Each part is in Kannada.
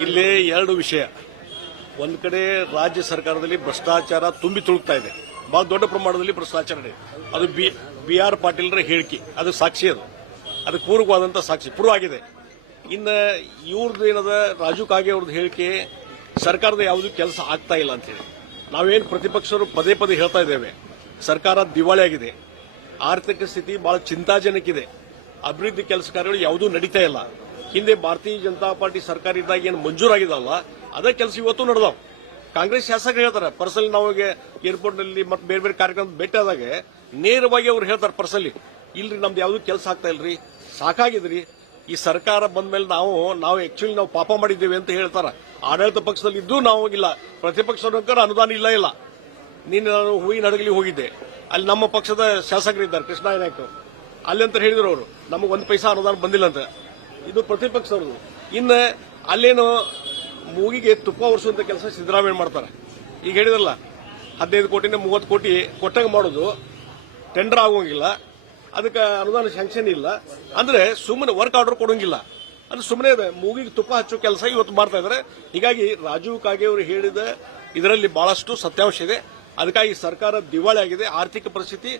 ಇಲ್ಲಿ ಎರಡು ವಿಷಯ. ಒಂದು ಕಡೆ ರಾಜ್ಯ ಸರ್ಕಾರದಲ್ಲಿ ಭ್ರಷ್ಟಾಚಾರ ತುಂಬಿ ತುಳುಕ್ತಾ ಇದೆ. ಬಹಳ ದೊಡ್ಡ ಪ್ರಮಾಣದಲ್ಲಿ ಭ್ರಷ್ಟಾಚಾರ ಇದೆ ಅದು ಬಿ ಬಿ ಆರ್ ಪಾಟೀಲ್ರ ಹೇಳಿಕೆ. ಅದು ಸಾಕ್ಷಿ ಅದು. ಅದಕ್ಕೆ ಪೂರ್ವವಾದಂಥ ಸಾಕ್ಷಿ. ಪ್ರೂವ್ ಆಗಿದೆ. ಇನ್ನು ಇವ್ರದ್ದು ಏನದ, ರಾಜು ಕಾಗೆ ಅವ್ರದ್ದು ಹೇಳಿಕೆ, ಸರ್ಕಾರದ ಯಾವುದೂ ಕೆಲಸ ಆಗ್ತಾ ಇಲ್ಲ ಅಂತೇಳಿ ನಾವೇನು ಪ್ರತಿಪಕ್ಷರು ಪದೇ ಪದೇ ಹೇಳ್ತಾ ಇದ್ದೇವೆ. ಸರ್ಕಾರ ದಿವಾಳಿ ಆಗಿದೆ. ಆರ್ಥಿಕ ಸ್ಥಿತಿ ಬಹಳ ಚಿಂತಾಜನಕ ಇದೆ ಅಭಿವೃದ್ಧಿ ಕೆಲಸ ಕಾರ್ಯಗಳು ಯಾವುದೂ ನಡೀತಾ ಇಲ್ಲ. ಹಿಂದೆ ಭಾರತೀಯ ಜನತಾ ಪಾರ್ಟಿ ಸರ್ಕಾರ ಇದ್ದಾಗ ಏನು ಮಂಜೂರಾಗಿದಲ್ಲ ಅದೇ ಕೆಲಸ ಇವತ್ತು ನಡೆದವು. ಕಾಂಗ್ರೆಸ್ ಶಾಸಕರು ಹೇಳ್ತಾರೆ ಪರ್ಸಲ್ ನಾವು ಏರ್ಪೋರ್ಟ್ನಲ್ಲಿ ಮತ್ತೆ ಬೇರೆ ಬೇರೆ ಕಾರ್ಯಕ್ರಮ ಭೇಟಿ ಆದಾಗ ನೇರವಾಗಿ ಅವ್ರು ಹೇಳ್ತಾರೆ ಪರ್ಸಲ್ಲಿ, ಇಲ್ರಿ ನಮ್ದು ಯಾವ್ದು ಕೆಲಸ ಆಗ್ತಾ ಇಲ್ರಿ, ಸಾಕಾಗಿದ್ರಿ. ಈ ಸರ್ಕಾರ ಬಂದ ಮೇಲೆ ನಾವು ನಾವು ಆಕ್ಚುಲಿ ನಾವು ಪಾಪ ಮಾಡಿದ್ದೇವೆ ಅಂತ ಹೇಳ್ತಾರೆ. ಆಡಳಿತ ಪಕ್ಷದಲ್ಲಿ ಇದ್ದು ನಾವು ಇಲ್ಲ ಪ್ರತಿಪಕ್ಷ ಅನುದಾನ ಇಲ್ಲ ಇಲ್ಲ. ನೀನು ನಾನು ಹೂವಿನ ಹಡಗಲಿ ಹೋಗಿದ್ದೆ. ಅಲ್ಲಿ ನಮ್ಮ ಪಕ್ಷದ ಶಾಸಕರಿದ್ದಾರೆ ಕೃಷ್ಣ ನಾಯಕ್. ಅಲ್ಲಿ ಅಂತ ಹೇಳಿದ್ರು ಅವರು ನಮಗೆ ಒಂದು ಪೈಸಾ ಅನುದಾನ ಬಂದಿಲ್ಲ ಅಂತ. ಇದು ಪ್ರತಿಪಕ್ಷದವ್ರದ್ದು. ಇನ್ನು ಅಲ್ಲೇನು ಮೂಗಿಗೆ ತುಪ್ಪ ಒರೆಸುವಂತ ಕೆಲಸ ಸಿದ್ದರಾಮಯ್ಯ ಮಾಡ್ತಾರೆ. ಈಗ ಹೇಳಿದ್ರಲ್ಲ, ಹದಿನೈದು ಕೋಟಿನ ಮೂವತ್ತು ಕೋಟಿ ಕೊಟ್ಟಂಗೆ ಮಾಡೋದು ಟೆಂಡರ್ ಆಗೋಂಗಿಲ್ಲ, ಅದಕ್ಕೆ ಅನುದಾನ ಶಾಂಕ್ಷನ್ ಇಲ್ಲ. ಅಂದ್ರೆ ಸುಮ್ಮನೆ ವರ್ಕ್ ಆರ್ಡರ್ ಕೊಡೋಂಗಿಲ್ಲ. ಅಂದ್ರೆ ಸುಮ್ಮನೆ ಇದೆ ಮೂಗಿಗೆ ತುಪ್ಪ ಹಚ್ಚೋ ಕೆಲಸ ಇವತ್ತು ಮಾಡ್ತಾ ಇದ್ದಾರೆ ಹೀಗಾಗಿ ರಾಜೀವ್ ಕಾಗೆ ಅವರು ಹೇಳಿದ ಇದರಲ್ಲಿ ಬಹಳಷ್ಟು ಸತ್ಯಾಂಶ ಇದೆ. ಅದಕ್ಕಾಗಿ ಸರ್ಕಾರ ದಿವಾಳಿ ಆಗಿದೆ. ಆರ್ಥಿಕ ಪರಿಸ್ಥಿತಿ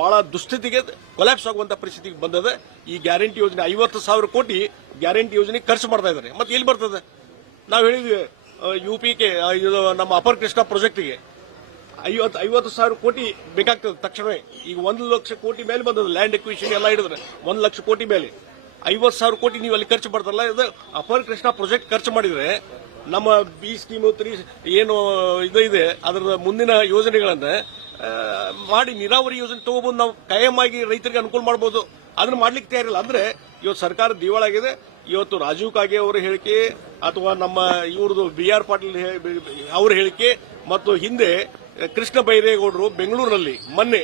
ಬಹಳ ದುಸ್ಥಿತಿಗೆ ಕೊಲ್ಯಾಪ್ಸ್ ಆಗುವಂತ ಪರಿಸ್ಥಿತಿಗೆ ಬಂದದೆ. ಈ ಗ್ಯಾರಂಟಿ ಯೋಜನೆ ಐವತ್ತು ಸಾವಿರ ಕೋಟಿ ಗ್ಯಾರಂಟಿ ಯೋಜನೆ ಖರ್ಚು ಮಾಡ್ತಾ ಇದ್ದಾರೆ. ಮತ್ತೆ ಎಲ್ಲಿ ಬರ್ತದೆ? ನಾವು ಹೇಳಿದ್ವಿ ಯು ಪಿ ಕೆ ನಮ್ಮ ಅಪರ್ ಕೃಷ್ಣ ಪ್ರಾಜೆಕ್ಟ್ಗೆ ಐವತ್ತು ಐವತ್ತು ಸಾವಿರ ಕೋಟಿ ಬೇಕಾಗ್ತದೆ ತಕ್ಷಣವೇ. ಈಗ ಒಂದು ಲಕ್ಷ ಕೋಟಿ ಮೇಲೆ ಬಂದದ ಲ್ಯಾಂಡ್ ಎಕ್ವಿಷನ್ ಎಲ್ಲ ಹಿಡಿದ್ರೆ. ಒಂದು ಲಕ್ಷ ಕೋಟಿ ಮೇಲೆ. ಐವತ್ತು ಸಾವಿರ ಕೋಟಿ ನೀವು ಅಲ್ಲಿ ಖರ್ಚು ಮಾಡ್ತಾರಲ್ಲ, ಇದು ಅಪರ್ ಕೃಷ್ಣ ಪ್ರಾಜೆಕ್ಟ್ ಖರ್ಚು ಮಾಡಿದ್ರೆ ನಮ್ಮ ಬಿ ಸ್ಕೀಮು ತ್ರೀ ಏನು ಇದು ಇದೆ ಅದರ ಮುಂದಿನ ಯೋಜನೆಗಳನ್ನ ಮಾಡಿ ನೀರಾವರಿ ಯೋಜನೆ ತಗೋಬಹುದು ನಾವು ಕಾಯಮಾಗಿ ರೈತರಿಗೆ ಅನುಕೂಲ ಮಾಡಬಹುದು ಅದನ್ನ ಮಾಡ್ಲಿಕ್ಕೆ ತಯಾರಿಲ್ಲ ಅಂದ್ರೆ ಇವತ್ತು ಸರ್ಕಾರ ದಿವಾಳಾಗಿದೆ ಇವತ್ತು ರಾಜೀವ್ ಕಾಗೆ ಅವರ ಹೇಳಿಕೆ, ಅಥವಾ ನಮ್ಮ ಇವ್ರದ್ದು ಬಿ ಆರ್ ಪಾಟೀಲ್ ಅವ್ರ ಹೇಳಿಕೆ, ಮತ್ತು ಹಿಂದೆ ಕೃಷ್ಣ ಬೈರೇಗೌಡರು ಬೆಂಗಳೂರಿನಲ್ಲಿ ಮೊನ್ನೆ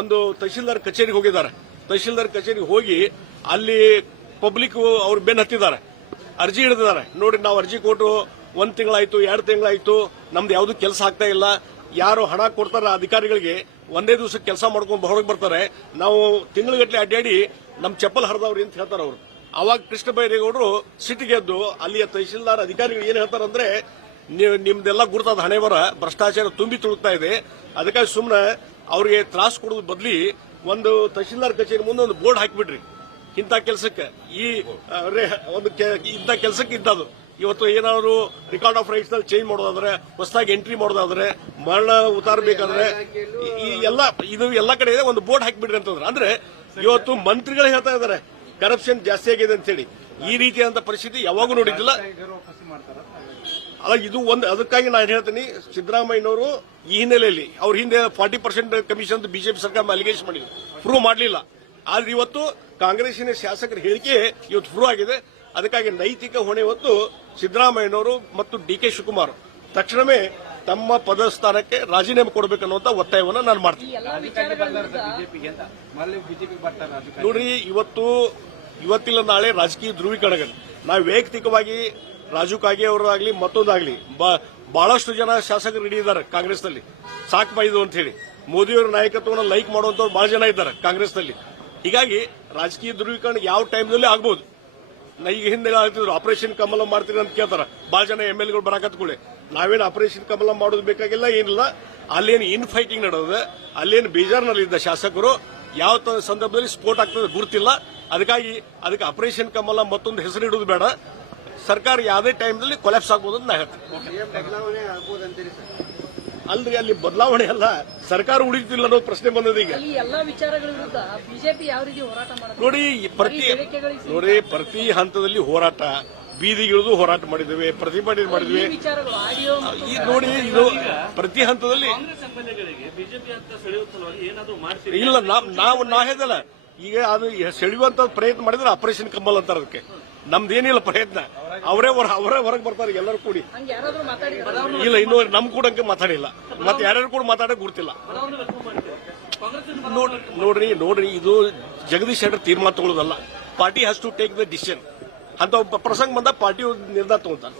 ಒಂದು ತಹಶೀಲ್ದಾರ್ ಕಚೇರಿಗೆ ಹೋಗಿದ್ದಾರೆ. ತಹಶೀಲ್ದಾರ್ ಕಚೇರಿಗೆ ಹೋಗಿ ಅಲ್ಲಿ ಪಬ್ಲಿಕ್ ಅವ್ರು ಬೆನ್ ಹತ್ತಿದ್ದಾರೆ. ಅರ್ಜಿ ಹಿಡಿದಿದ್ದಾರೆ. ನೋಡಿ, ನಾವು ಅರ್ಜಿ ಕೊಟ್ಟು ಒಂದ್ ತಿಂಗಳಾಯ್ತು, ಎರಡು ತಿಂಗಳಾಯ್ತು, ನಮ್ದು ಯಾವುದು ಕೆಲಸ ಆಗ್ತಾ ಇಲ್ಲ. ಯಾರು ಹಣ ಕೊಡ್ತಾರ ಅಧಿಕಾರಿಗಳಿಗೆ ಒಂದೇ ದಿವಸ ಕೆಲಸ ಮಾಡ್ಕೊಂಡು ಹೊರಗೆ ಬರ್ತಾರೆ. ನಾವು ತಿಂಗಳಗಟ್ಟಲೆ ಅಡ್ಡಾಡಿ ನಮ್ಮ ಚಪ್ಪಲ್ ಹರಿದವ್ರಿ ಅಂತ ಹೇಳ್ತಾರೆ ಅವರು. ಅವಾಗ ಕೃಷ್ಣ ಬೈರೇಗೌಡರು ಸಿಟ್ಟಿಗೆದ್ದು ಅಲ್ಲಿಯ ತಹಶೀಲ್ದಾರ್ ಅಧಿಕಾರಿಗಳು ಏನು ಹೇಳ್ತಾರಂದ್ರೆ, ನೀವು ನಿಮ್ದೆಲ್ಲ ಗುರುತಾದ ಹಣೆ ಬರ, ಭ್ರಷ್ಟಾಚಾರ ತುಂಬಿ ತುಳುಕ್ತಾ ಇದೆ. ಅದಕ್ಕಾಗಿ ಸುಮ್ಮನೆ ಅವ್ರಿಗೆ ತ್ರಾಸ ಕೊಡೋದು ಬದ್ಲಿ ಒಂದು ತಹಶೀಲ್ದಾರ್ ಕಚೇರಿ ಮುಂದೆ ಒಂದು ಬೋರ್ಡ್ ಹಾಕಿಬಿಡ್ರಿ. ಇಂಥ ಕೆಲಸಕ್ಕೆ ಈ ಒಂದು ಇಂಥ ಕೆಲಸಕ್ಕೆ ಇದ್ದದು ಇವತ್ತು ಏನಾದ್ರು ರೆಕಾರ್ಡ್ ಆಫ್ ರೈಟ್ಸ್ನಲ್ಲಿ ಚೇಂಜ್ ಮಾಡೋದಾದ್ರೆ ಹೊಸದಾಗಿ ಎಂಟ್ರಿ ಮಾಡೋದಾದ್ರೆ ಮರಣ ಉತ್ತಾರಬೇಕಾದ್ರೆ ಈ- ಎಲ್ಲ ಇದು ಎಲ್ಲ ಕಡೆ ಇದೆ, ಒಂದು ಬೋರ್ಡ್ ಹಾಕಿಬಿಡ್ರಿ ಅಂತಂದ್ರೆ. ಅಂದ್ರೆ ಇವತ್ತು ಮಂತ್ರಿಗಳು ಹೇಳ್ತಾ ಇದ್ದಾರೆ ಕರಪ್ಷನ್ ಜಾಸ್ತಿ ಆಗಿದೆ ಅಂತ ಹೇಳಿ ಈ ರೀತಿಯಾದಂತ ಪರಿಸ್ಥಿತಿ ಯಾವಾಗೂ ನೋಡಿದ್ದಿಲ್ಲ. ಅಲ್ಲ ಇದು ಒಂದು ಅದಕ್ಕಾಗಿ ನಾನು ಹೇಳ್ತೀನಿ ಸಿದ್ದರಾಮಯ್ಯನವರು ಈ ಹಿನ್ನೆಲೆಯಲ್ಲಿ ಅವ್ರ ಹಿಂದೆ ಫಾರ್ಟಿ ಪರ್ಸೆಂಟ್ ಕಮಿಷನ್ ಬಿಜೆಪಿ ಸರ್ಕಾರ ಅಲಿಗೇಷನ್ ಮಾಡಿದ್ರು. ಪ್ರೂವ್ ಮಾಡಲಿಲ್ಲ. ಆದ್ರೆ ಇವತ್ತು ಕಾಂಗ್ರೆಸ್ಸಿನ ಶಾಸಕರ ಹೇಳಿಕೆ ಇವತ್ತು ಶುರು ಆಗಿದೆ. ಅದಕ್ಕಾಗಿ ನೈತಿಕ ಹೊಣೆ ಹೊತ್ತು ಸಿದ್ದರಾಮಯ್ಯನವರು ಮತ್ತು ಡಿ ಕೆ ಶಿವಕುಮಾರ್ ತಕ್ಷಣವೇ ತಮ್ಮ ಪದಸ್ಥಾನಕ್ಕೆ ರಾಜೀನಾಮೆ ಕೊಡಬೇಕನ್ನುವಂತ ಒತ್ತಾಯವನ್ನು ನಾನು ಮಾಡ್ತೀನಿ. ನೋಡ್ರಿ ಇವತ್ತು ಇವತ್ತಿಲ್ಲ ನಾಳೆ ರಾಜಕೀಯ ಧ್ರುವೀಕರಣ ನಾವು ವೈಯಕ್ತಿಕವಾಗಿ ರಾಜು ಕಾಗೆ ಅವರಾಗ್ಲಿ ಮತ್ತೊಂದಾಗ್ಲಿ ಬಹಳಷ್ಟು ಜನ ಶಾಸಕರು ಹಿಡಿದಿದ್ದಾರೆ ಕಾಂಗ್ರೆಸ್ನಲ್ಲಿ. ಸಾಕು ಬೈದು ಅಂತ ಹೇಳಿ. ಮೋದಿಯವರ ನಾಯಕತ್ವವನ್ನು ಲೈಕ್ ಮಾಡುವಂತವ್ರು ಬಹಳ ಜನ ಇದ್ದಾರೆ ಕಾಂಗ್ರೆಸ್ನಲ್ಲಿ. ಹೀಗಾಗಿ ರಾಜಕೀಯ ಧ್ರುವೀಕರಣ ಯಾವ ಟೈಮ್ನಲ್ಲಿ ಆಗ್ಬೋದು? ನಾ ಈಗ ಹಿಂದೆ ಹೇಳ್ತಿದ್ರು, ಆಪರೇಷನ್ ಕಮಲ ಮಾಡ್ತೀರಿ? ಅಂತ ಕೇಳ್ತಾರ. ಬಹಳ ಜನ ಎಂ ಎಲ್ಗಳು ಬರಾಕತ್ಕೊಳ್ಳಿ ನಾವೇನು ಆಪರೇಷನ್ ಕಮಲ ಮಾಡೋದು ಬೇಕಾಗಿಲ್ಲ, ಏನಿಲ್ಲ. ಅಲ್ಲೇನು ಇನ್ ಫೈಟಿಂಗ್ ನಡೆದ ಅಲ್ಲೇನು ಬೇಜಾರ್ನಲ್ಲಿದ್ದ ಶಾಸಕರು, ಯಾವ ಸಂದರ್ಭದಲ್ಲಿ ಸ್ಪೋರ್ಟ್ ಆಗ್ತದೆ ಗುರುತಿಲ್ಲ. ಅದಕ್ಕಾಗಿ ಅದಕ್ಕೆ ಆಪರೇಷನ್ ಕಮಲ ಮತ್ತೊಂದು ಹೆಸರು ಇಡೋದು ಬೇಡ. ಸರ್ಕಾರ ಯಾವುದೇ ಟೈಮ್ನಲ್ಲಿ ಕೊಲ್ಯಾಪ್ಸ್ ಆಗ್ಬೋದು ಅಂತ ನಾ ಹೇಳ್ತೀನಿ. ಅಲ್ರಿ ಅಲ್ಲಿ ಬದಲಾವಣೆ ಅಲ್ಲ. ಸರ್ಕಾರ ಉಳಿತಿಲ್ಲ ಅನ್ನೋ ಪ್ರಶ್ನೆ ಬಂದದ ಈಗ. ಈ ಎಲ್ಲಾ ವಿಚಾರಗಳ ವಿರುದ್ಧ ಬಿಜೆಪಿ ಯಾವ ರೀತಿ ಹೋರಾಟ ಮಾಡುತ್ತೆ ನೋಡಿ ಪ್ರತಿ. ನೋಡಿ ಪ್ರತಿ ಹಂತದಲ್ಲಿ ಹೋರಾಟ ಬೀದಿಗಿಳಿದು ಹೋರಾಟ ಮಾಡಿದ್ವಿ ಪ್ರತಿಭಟನೆ ಈ ಮಾಡಿದ್ವಿ ವಿಚಾರಗಳು ಆಡಿಯೋ ಈ ನೋಡಿ ಇದು ಪ್ರತಿ ಹಂತದಲ್ಲಿ ಕಾಂಗ್ರೆಸ್ ಎಂಎಲ್ಎಗಳಿಗೆ ಬಿಜೆಪಿ ಅಂತ ಸೆಳೆಯುವ ಸಲುವಾಗಿ ಏನಾದರೂ ಮಾಡ್ತೀರಿ? ಇಲ್ಲ ನಾವ್- ನಾವು ನಾ ಹೇಳಿದಲ್ಲ. ಈಗ ಅದು ಸೆಳೆಯುವಂತ ಪ್ರಯತ್ನ ಮಾಡಿದ್ರೆ ಆಪರೇಷನ್ ಕಂಬಲ್ ಅಂತಾರ ಅದಕ್ಕೆ. ನಮ್ದೇನಿಲ್ಲ ಪ್ರಯತ್ನ. ಅವರೇ ಹೊರ ಅವರೇ ಹೊರಗೆ ಬರ್ತಾರೆ ಎಲ್ಲರೂ ಕೂಡಿ. ಹಂಗೆ ಯಾರಾದ್ರೂ ಮಾತಾಡಿದ್ರೆ? ಇಲ್ಲ ಇನ್ನೂ ನಮ್ ಕೂಡ ಹಂಗೆ ಮಾತಾಡಿಲ್ಲ ಮತ್ತೆ ಯಾರ್ಯಾರು ಕೂಡ ಮಾತಾಡಕ್ ಗುರ್ತಿಲ್ಲ. ನೋಡ್ರಿ ನೋಡ್ರಿ ಇದು ಜಗದೀಶ್ ಶೆಟ್ಟರ್ ತೀರ್ಮಾನ ತಗೊಳ್ಳೋದಲ್ಲ party has to take the decision ಅಂತ ಒಬ್ಬ ಪ್ರಸಂಗ ಬಂದ ಪಾರ್ಟಿ ನಿರ್ಧಾರ ತಗೊಳ್ತಾರೆ